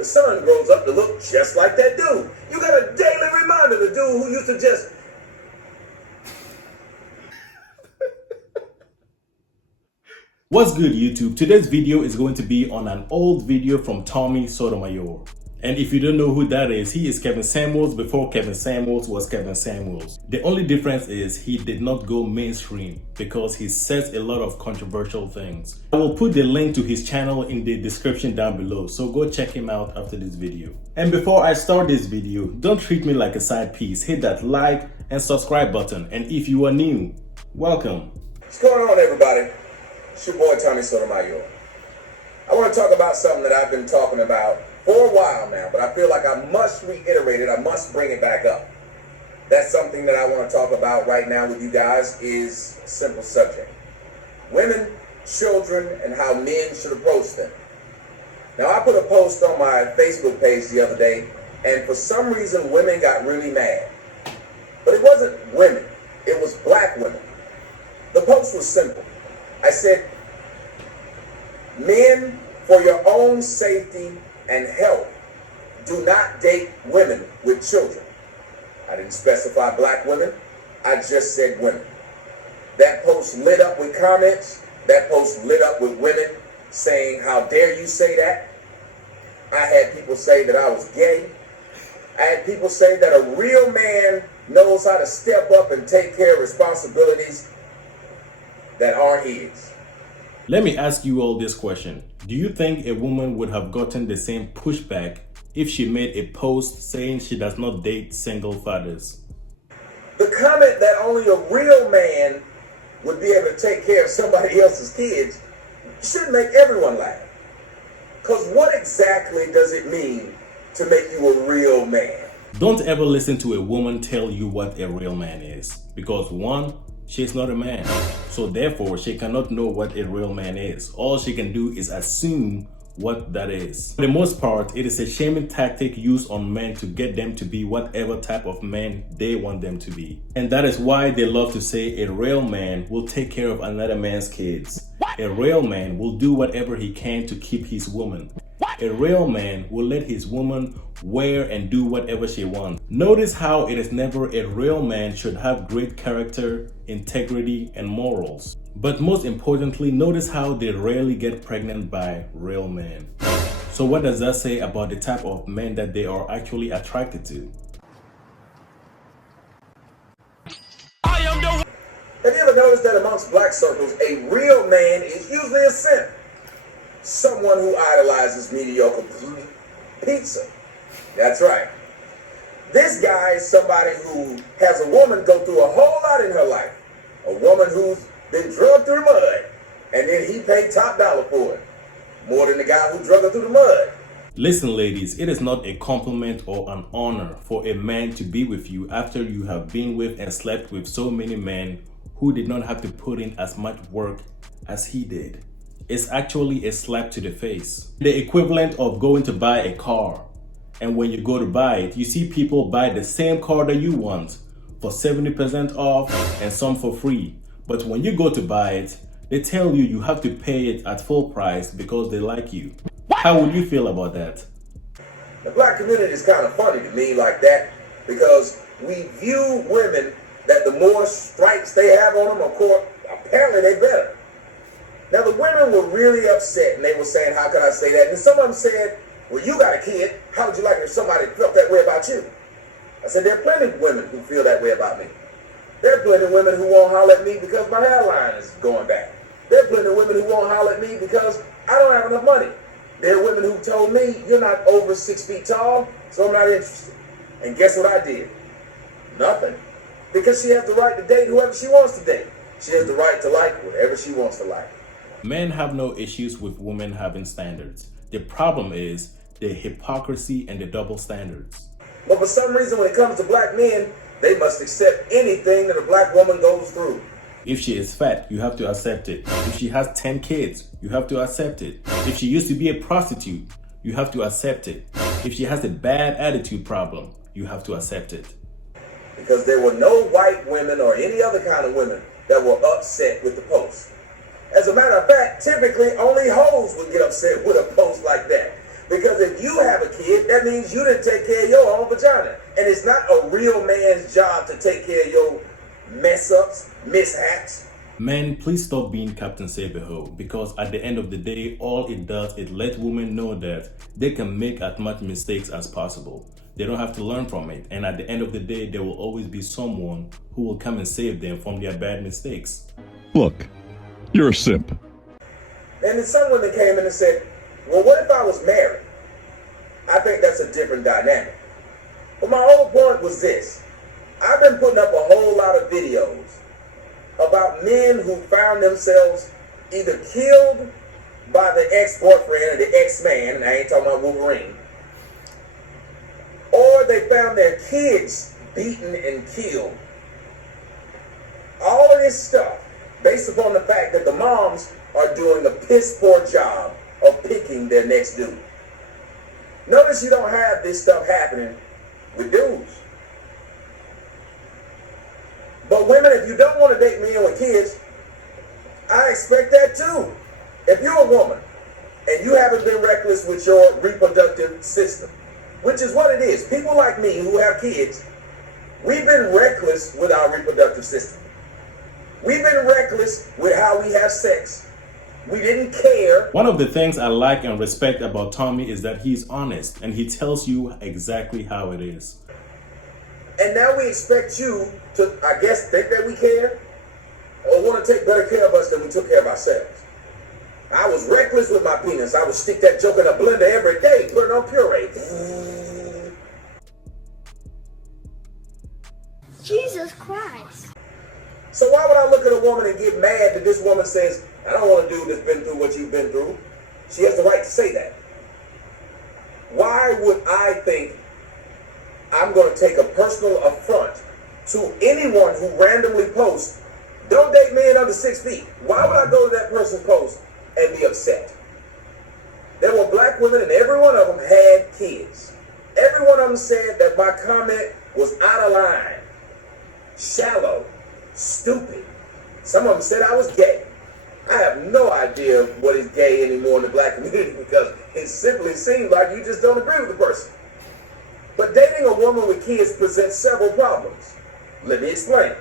the son grows up to look just like that dude. You got a daily reminder, the dude who used to just... What's good, YouTube? Today's video is going to be on an old video from Sotomayor. And if you don't know who that is, he is Kevin Samuels before Kevin Samuels was Kevin Samuels. The only difference is he did not go mainstream because he says a lot of controversial things. I will put the link to his channel in the description down below, so go check him out after this video. And before I start this video, don't treat me like a side piece. Hit that like and subscribe button. And if you are new, welcome. What's going on, everybody? It's your boy Sotomayor. I want to talk about something that I've been talking about for a while now, but I feel like I must reiterate it. I must bring it back up. That's something that I want to talk about right now with you guys is a simple subject. Women, children, and how men should approach them. Now, I put a post on my Facebook page the other day, and for some reason, women got really mad. But it wasn't women. It was black women. The post was simple. I said, men, for your own safety and health, do not date women with children. I didn't specify black women. I just said women. That post lit up with comments. That post lit up with women saying, how dare you say that? I had people say that I was gay. I had people say that a real man knows how to step up and take care of responsibilities that are his. Let me ask you all this question. Do you think a woman would have gotten the same pushback if she made a post saying she does not date single fathers? The comment that only a real man would be able to take care of somebody else's kids should make everyone laugh. Because what exactly does it mean to make you a real man? Don't ever listen to a woman tell you what a real man is. Because one, she's not a man, so therefore she cannot know what a real man is. All she can do is assume what that is. For the most part, it is a shaming tactic used on men to get them to be whatever type of man they want them to be. And that is why they love to say a real man will take care of another man's kids. A real man will do whatever he can to keep his woman. A real man will let his woman wear and do whatever she wants. Notice how it is never a real man should have great character, integrity, and morals. But most importantly, notice how they rarely get pregnant by real men. So what does that say about the type of men that they are actually attracted to? Have you ever noticed that amongst black circles, a real man is usually a simp? Someone who idolizes mediocre pizza. That's right. This guy is somebody who has a woman go through a whole lot in her life. A woman who's been drugged through the mud, and then he paid top dollar for it. More than the guy who drug her through the mud. Listen, ladies, it is not a compliment or an honor for a man to be with you after you have been with and slept with so many men who did not have to put in as much work as he did. It's actually a slap to the face. The equivalent of going to buy a car. And when you go to buy it, you see people buy the same car that you want for 70% off and some for free. But when you go to buy it, they tell you you have to pay it at full price because they like you. How would you feel about that? The black community is kind of funny to me like that because we view women that the more stripes they have on them, of course, apparently they better. Now, the women were really upset, and they were saying, how could I say that? And some of them said, well, you got a kid. How would you like it if somebody felt that way about you? I said, there are plenty of women who feel that way about me. There are plenty of women who won't holler at me because my hairline is going back. There are plenty of women who won't holler at me because I don't have enough money. There are women who told me, you're not over 6 feet tall, so I'm not interested. And guess what I did? Nothing. Because she has the right to date whoever she wants to date. She has the right to like whatever she wants to like. Men have no issues with women having standards. The problem is the hypocrisy and the double standards. But for some reason, when it comes to black men, they must accept anything that a black woman goes through. If she is fat, you have to accept it. If she has 10 kids, you have to accept it. If she used to be a prostitute, you have to accept it. If she has a bad attitude problem, you have to accept it. Because there were no white women or any other kind of women that were upset with the post. As a matter of fact, typically only hoes would get upset with a post like that. Because if you have a kid, that means you didn't take care of your own vagina. And it's not a real man's job to take care of your mess-ups, mishaps. Men, please stop being Captain Save-A-Ho, because at the end of the day, all it does is let women know that they can make as much mistakes as possible. They don't have to learn from it. And at the end of the day, there will always be someone who will come and save them from their bad mistakes. Look, you're a simp. And then some women came in and said, well, what if I was married? I think that's a different dynamic. But my whole point was this. I've been putting up a whole lot of videos about men who found themselves either killed by the ex-boyfriend or the ex-man, and I ain't talking about Wolverine, or they found their kids beaten and killed. All of this stuff based upon the fact that the moms are doing a piss-poor job of picking their next dude. Notice you don't have this stuff happening with dudes. But women, if you don't want to date men with kids, I expect that too. If you're a woman and you haven't been reckless with your reproductive system, which is what it is, people like me who have kids, we've been reckless with our reproductive system. We've been reckless with how we have sex. We didn't care. One of the things I like and respect about Tommy is that he's honest and he tells you exactly how it is. And now we expect you to, I guess, think that we care or want to take better care of us than we took care of ourselves. I was reckless with my penis. I would stick that joke in a blender every day, put it on puree. Jesus Christ. So why would I look at a woman and get mad that this woman says, I don't want a dude that's been through what you've been through? She has the right to say that. Why would I think I'm going to take a personal affront to anyone who randomly posts, don't date men under 6 feet? Why would I go to that person's post and be upset? There were black women and every one of them had kids. Every one of them said that my comment was out of line, shallow, stupid. Some of them said I was gay. I have no idea what is gay anymore in the black community because it simply seems like you just don't agree with the person. But dating a woman with kids presents several problems. Let me explain.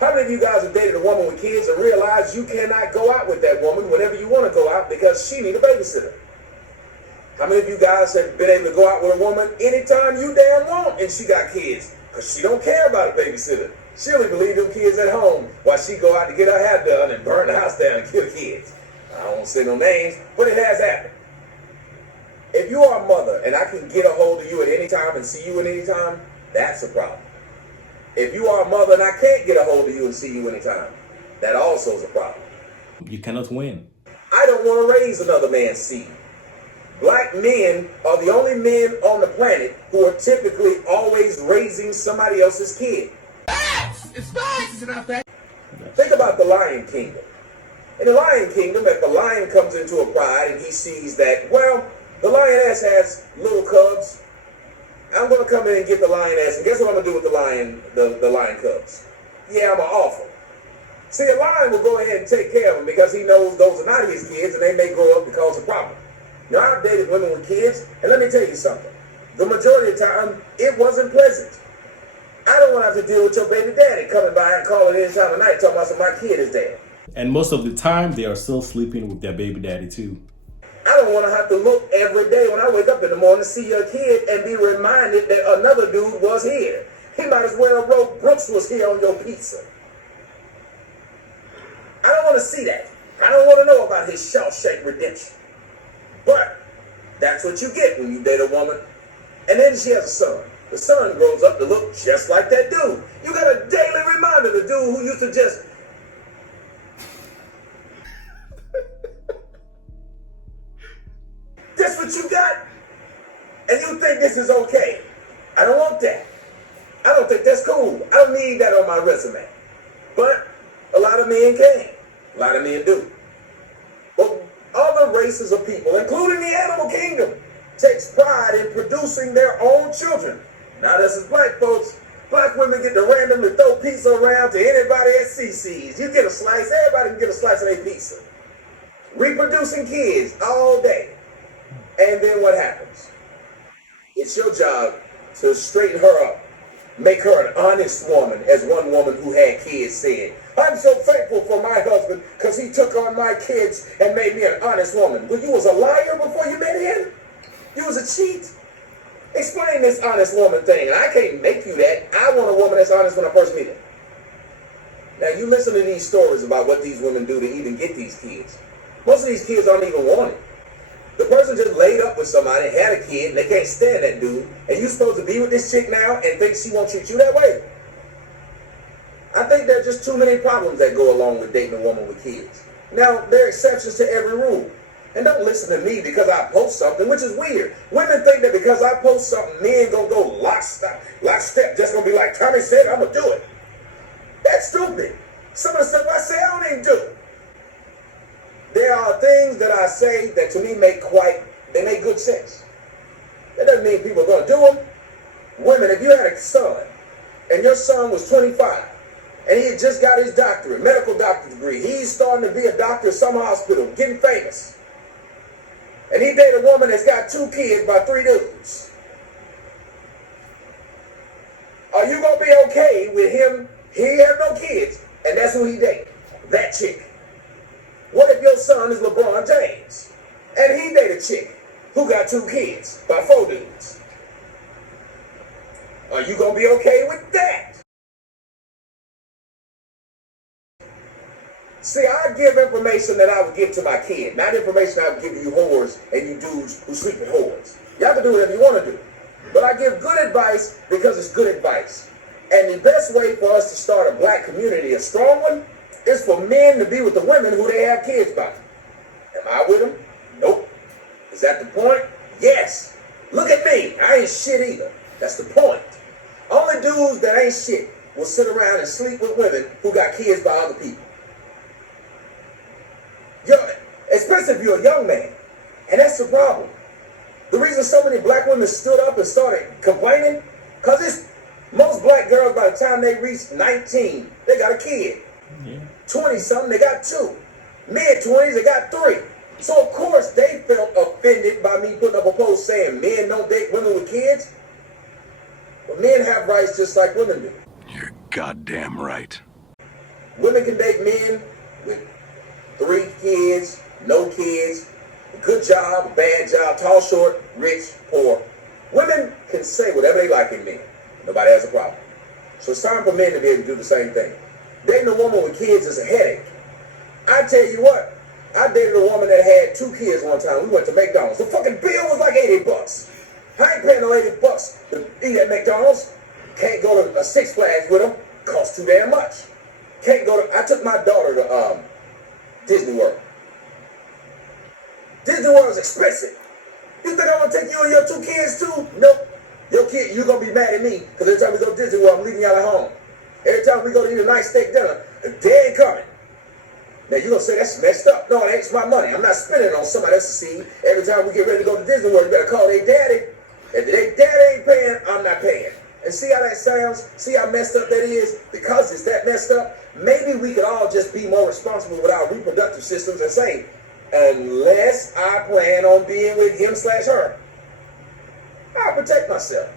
How many of you guys have dated a woman with kids and realized you cannot go out with that woman whenever you want to go out because she needs a babysitter? How many of you guys have been able to go out with a woman anytime you damn want and she got kids? Because she don't care about a babysitter. She only believe them kids at home while she go out to get her hair done and burn the house down and kill the kids. I don't want to say no names, but it has happened. If you are a mother and I can get a hold of you at any time and see you at any time, that's a problem. If you are a mother and I can't get a hold of you and see you anytime, that also is a problem. You cannot win. I don't want to raise another man's seed. Black men are the only men on the planet who are typically always raising somebody else's kid. It's facts, it's not facts. Think about the Lion Kingdom. In the Lion Kingdom, if the lion comes into a pride and he sees that, well, the lioness has little cubs, I'm going to come in and get the lioness, and guess what I'm going to do with the lion cubs? Yeah, I'm going to offer. See, a lion will go ahead and take care of them because he knows those are not his kids and they may grow up to cause a problem. Now, I've dated women with kids, and let me tell you something. The majority of the time, it wasn't pleasant. I don't want to have to deal with your baby daddy coming by and calling any time of night talking about my kid is dead. And most of the time, they are still sleeping with their baby daddy too. I don't want to have to look every day when I wake up in the morning to see your kid and be reminded that another dude was here. He might as well wrote Brooks was here on your pizza. I don't want to see that. I don't want to know about his Shawshank redemption. But that's what you get when you date a woman. And then she has a son. The son grows up to look just like that dude. You got a daily reminder, the dude who used to just... That's what you got? And you think this is okay? I don't want that. I don't think that's cool. I don't need that on my resume. But a lot of men can. A lot of men do. But other races of people, including the animal kingdom, takes pride in producing their own children. Not us as black folks. Black women get to randomly throw pizza around to anybody at CC's. You get a slice, everybody can get a slice of their pizza. Reproducing kids all day. And then what happens? It's your job to straighten her up, make her an honest woman, as one woman who had kids said. I'm so thankful for my husband because he took on my kids and made me an honest woman. But you was a liar before you met him? You was a cheat? Explain this honest woman thing. And I can't make you that. I want a woman that's honest when I first meet her. Now you listen to these stories about what these women do to even get these kids. Most of these kids aren't even wanted. The person just laid up with somebody, had a kid, and they can't stand that dude, and you supposed to be with this chick now and think she won't treat you that way. I think there are just too many problems that go along with dating a woman with kids. Now, there are exceptions to every rule. And don't listen to me because I post something, which is weird. Women think that because I post something, men gonna go lockstep, just gonna be like Tommy said, I'm gonna do it. That's stupid. Some of the stuff I say, I don't even do. There are things that I say that to me make good sense. That doesn't mean people are going to do them. Women, if you had a son, and your son was 25, and he had just got his doctorate, medical doctorate degree, he's starting to be a doctor at some hospital, getting famous, and he dated a woman that's got 2 kids by 3 dudes, are you going to be okay with him? He have no kids, and that's who he dated, that chick. What if your son is LeBron James, and he dated a chick who got 2 kids by 4 dudes? Are you going to be okay with that? See, I give information that I would give to my kid, not information I would give you whores and you dudes who sleep with whores. Y'all can do whatever you want to do. But I give good advice because it's good advice. And the best way for us to start a black community, a strong one, is for men to be with the women who they have kids by. Am I with them? Nope. Is that the point? Yes. Look at me. I ain't shit either. That's the point. Only dudes that ain't shit will sit around and sleep with women who got kids by other people. Especially if you're a young man. And that's the problem. The reason so many black women stood up and started complaining, because most black girls, by the time they reach 19, they got a kid. 20-something, they got 2. Mid-20s, they got 3. So, of course, they felt offended by me putting up a post saying men don't date women with kids. But men have rights just like women do. You're goddamn right. Women can date men with 3 kids, no kids, a good job, a bad job, tall, short, rich, poor. Women can say whatever they like in men. Nobody has a problem. So it's time for men to be able to do the same thing. Dating a woman with kids is a headache. I tell you what, I dated a woman that had 2 kids one time. We went to McDonald's. The fucking bill was like $80. I ain't paying no $80 to eat at McDonald's. Can't go to a Six Flags with them. Costs too damn much. I took my daughter to Disney World. Disney World is expensive. You think I'm gonna take you and your 2 kids too? Nope. Your kid, you're gonna be mad at me because every time we go to Disney World, I'm leaving y'all at home. Every time we go to eat a nice steak dinner, they ain't coming. Now you're gonna say that's messed up. No, it ain't my money. I'm not spending it on somebody else's seed. Every time we get ready to go to Disney World, you better call their daddy. If their daddy ain't paying, I'm not paying. And see how that sounds? See how messed up that is? Because it's that messed up, maybe we could all just be more responsible with our reproductive systems and say, unless I plan on being with him/her, I'll protect myself.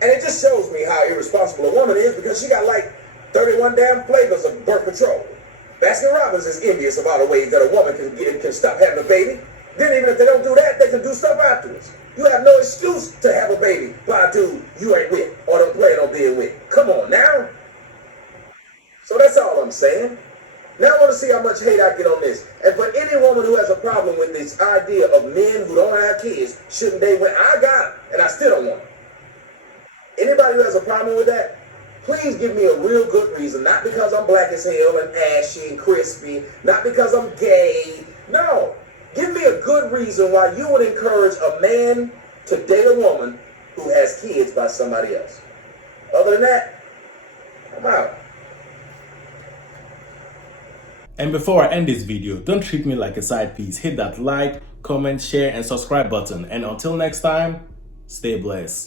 And it just shows me how irresponsible a woman is because she got like 31 damn flavors of birth control. Baskin-Robbins is envious of all the ways that a woman can stop having a baby. Then even if they don't do that, they can do stuff afterwards. You have no excuse to have a baby by a dude you ain't with or don't plan on being with. Come on now. So that's all I'm saying. Now I want to see how much hate I get on this. And for any woman who has a problem with this idea of men who don't have kids, shouldn't date when I got it, and I still don't want it. Anybody who has a problem with that, please give me a real good reason. Not because I'm black as hell and ashy and crispy. Not because I'm gay. No. Give me a good reason why you would encourage a man to date a woman who has kids by somebody else. Other than that, I'm out. And before I end this video, don't treat me like a side piece. Hit that like, comment, share, and subscribe button. And until next time, stay blessed.